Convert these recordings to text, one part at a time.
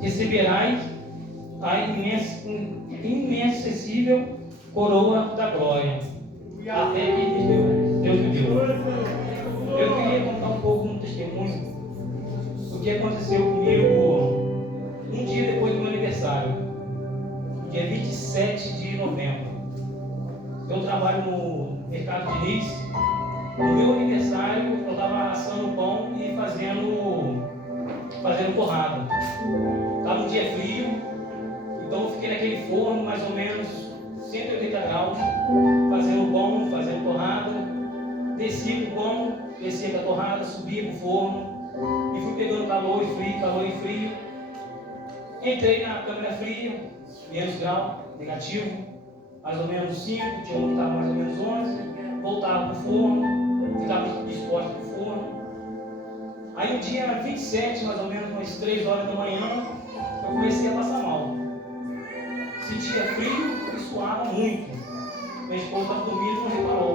Receberás a inacessível coroa da glória. Até que Deus me deu. Eu queria contar um pouco um testemunho do que aconteceu comigo um dia depois do meu aniversário, dia 27 de novembro. Eu trabalho no mercado de Nis. No meu aniversário, eu estava assando pão e fazendo torrada. Estava um dia frio, então eu fiquei naquele forno mais ou menos 180 graus, fazendo pão, fazendo torrada. Desci com o pão, descia com a torrada, subia para o forno e fui pegando calor e frio. Entrei na câmera fria, menos grau, negativo, mais ou menos 5, tinha um que estava mais ou menos 11, voltava para o forno, ficava disposto para o forno. Aí no dia 27, mais ou menos umas 3 horas da manhã, eu comecei a passar mal. Sentia frio e suava muito. Minha esposa estava dormindo e não reparou.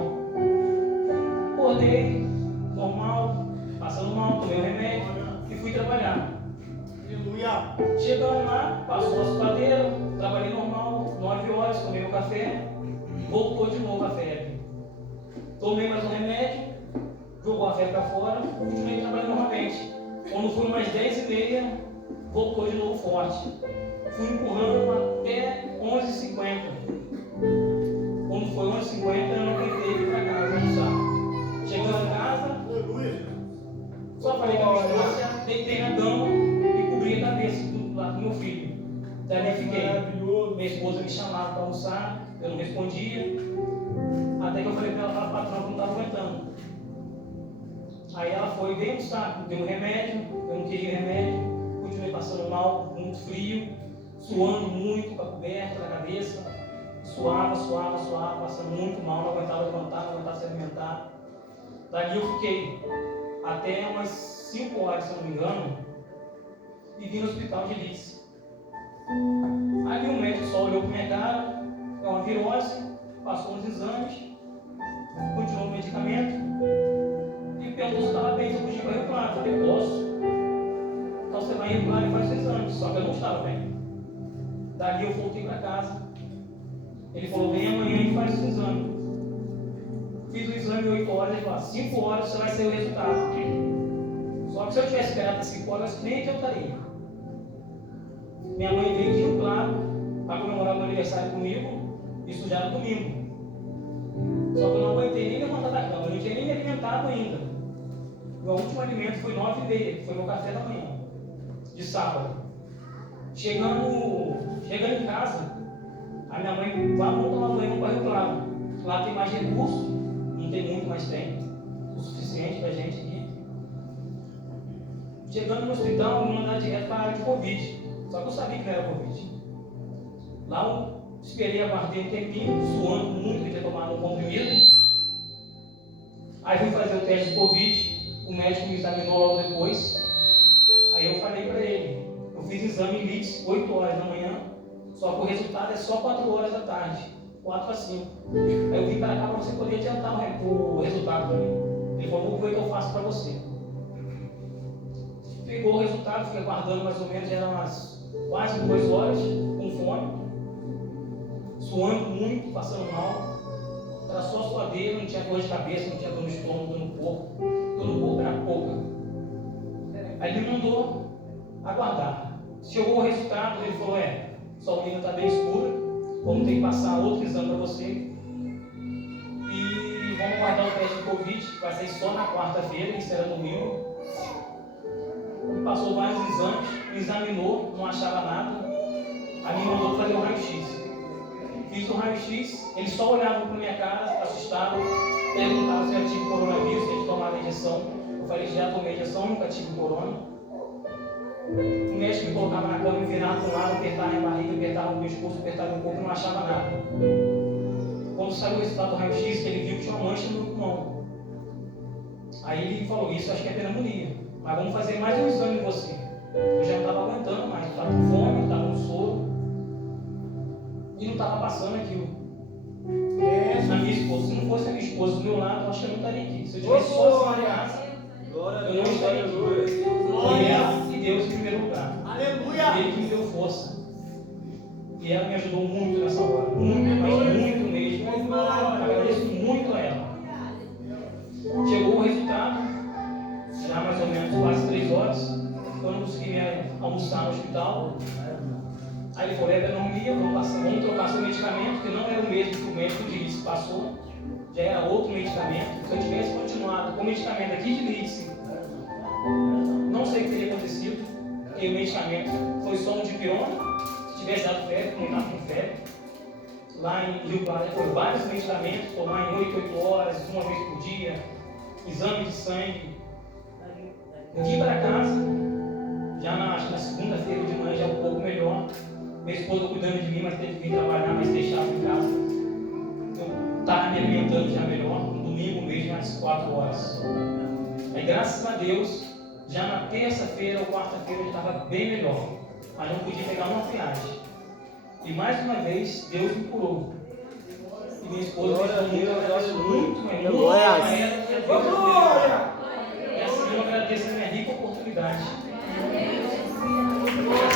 Acordei, normal, passando mal, tomei o remédio e fui trabalhar. Aleluia! Chegando lá, passou a suadeira, trabalhei normal, 9 horas, tomei o café, voltou de novo a febre. Tomei mais um remédio, jogou a febre para fora, continuei trabalhando normalmente. Quando foi umas 10h30, voltou de novo forte. Fui empurrando até 11h50. Quando foi 11h50, eu não aguentei ir para casa almoçar. Chegando em casa, só falei com a minha esposa, deitei na cama e cobri a cabeça lá com meu filho. Daí fiquei. Minha esposa me chamava para almoçar, eu não respondia. Até que eu falei para ela, para a patrão, que eu não estava aguentando. Aí ela foi, veio almoçar, deu um remédio, eu não queria remédio, continuei passando mal, muito frio, suando muito com a coberta na cabeça, suava, passando muito mal, não aguentava levantar, não aguentava se alimentar. Dali eu fiquei até umas 5 horas, se eu não me engano, e vim no hospital de Lice. Aí o médico só olhou para minha cara, é uma virose, passou uns exames, continuou o medicamento, e perguntou se estava bem, se eu podia ir para Rio Claro. Eu falei, posso. Então você vai em Rio Claro e faz os exames, só que eu não estava bem. Dali eu voltei para casa. Ele falou, vem amanhã e faz os exames. Fiz o exame 8 horas, ele falou, 5 horas você vai sair o resultado. Só que se eu tivesse esperado 5 horas, nem que eu estaria. Minha mãe veio de Rio Claro para comemorar o meu aniversário comigo, isso já era domingo. Só que eu não aguentei nem levantar da cama, eu não tinha nem me alimentado ainda. Meu último alimento foi 9h30, que foi meu café da manhã, de sábado. Chegando em casa, a minha mãe, vamos tomar banho, vamos para Rio Claro. Lá tem mais recurso, não tem muito, mas tem o suficiente para a gente aqui. Chegando no hospital, me mandaram direto para a área de Covid. Só que eu sabia que não era Covid. Lá eu esperei, aguardei um tempinho, suando muito, de ter tomado um comprimido. Aí fui fazer o teste de Covid, o médico me examinou logo depois. Aí eu falei para ele, resultado é só 4 horas da tarde, 4 a 5. Aí eu vim para cá para você poder adiantar o resultado para mim. Ele falou, o que eu faço para você? Pegou o resultado, fiquei aguardando mais ou menos, eram umas quase 2 horas, com fome, suando muito, passando mal. Era só suadeira, não tinha dor de cabeça, não tinha dor no estômago, dor no corpo. Dor no corpo era pouca. Aí ele me mandou aguardar. Chegou o resultado, ele falou, sua urina está bem escura, vamos ter que passar outro exame para você. E vamos guardar o teste de Covid, que vai sair só na quarta-feira, isso era domingo. Ele passou vários exames, me examinou, não achava nada. Aí me mandou fazer o raio-x. Fiz o raio-x, ele só olhava para minha cara, assustado, perguntava se eu tive coronavírus, se eu tinha tomado a injeção. Eu falei, já tomei a injeção, nunca tive corona. O médico me colocava na cama, me virava para um lado, apertava minha barriga, apertava o pescoço, apertava o corpo, não achava nada. Quando saiu o resultado do raio-x, ele viu que tinha uma mancha no pulmão. Aí ele falou, isso acho que é pneumonia, mas vamos fazer mais um exame em você. Eu já não estava aguentando mais, estava com fome, estava com soro e não estava passando aquilo. A minha esposa, se não fosse a minha esposa do meu lado, eu acho que eu não estaria aqui. Se eu tivesse sozinho em casa, eu não estaria aqui. E Deus em primeiro lugar. Aleluia! Ele que me deu força. E ela me ajudou muito nessa hora. Muito, mas muito mesmo. Agradeço muito a ela. Chegou o resultado, já mais ou menos quase 3 horas. Eu não consegui almoçar no hospital. Aí ele falou, pneumonia, vamos trocar seu medicamento, que não era o mesmo que o médico disse, passou. Já era outro medicamento. Se eu tivesse continuado com o medicamento aqui de Lídice, não sei o que teria acontecido, porque o medicamento foi só um dipirona. Se tivesse dado febre, não estava com febre. Lá em Rio Claro, foi vários medicamentos, tomar em 8 horas, uma vez por dia, exame de sangue. Eu vim para casa, já na segunda-feira de manhã, já um pouco melhor. Minha esposa cuidando de mim, mas teve que vir trabalhar, mas deixava em casa. Eu estava me alimentando já melhor, no domingo mesmo, às 4 horas. Aí, graças a Deus, já na terça-feira ou quarta-feira eu estava bem melhor, mas não podia pegar uma viagem. E mais uma vez, Deus me curou. E minha esposa me ajudou muito, eu agradeço muito a ela, e a Deus. E assim eu agradeço a minha rica oportunidade.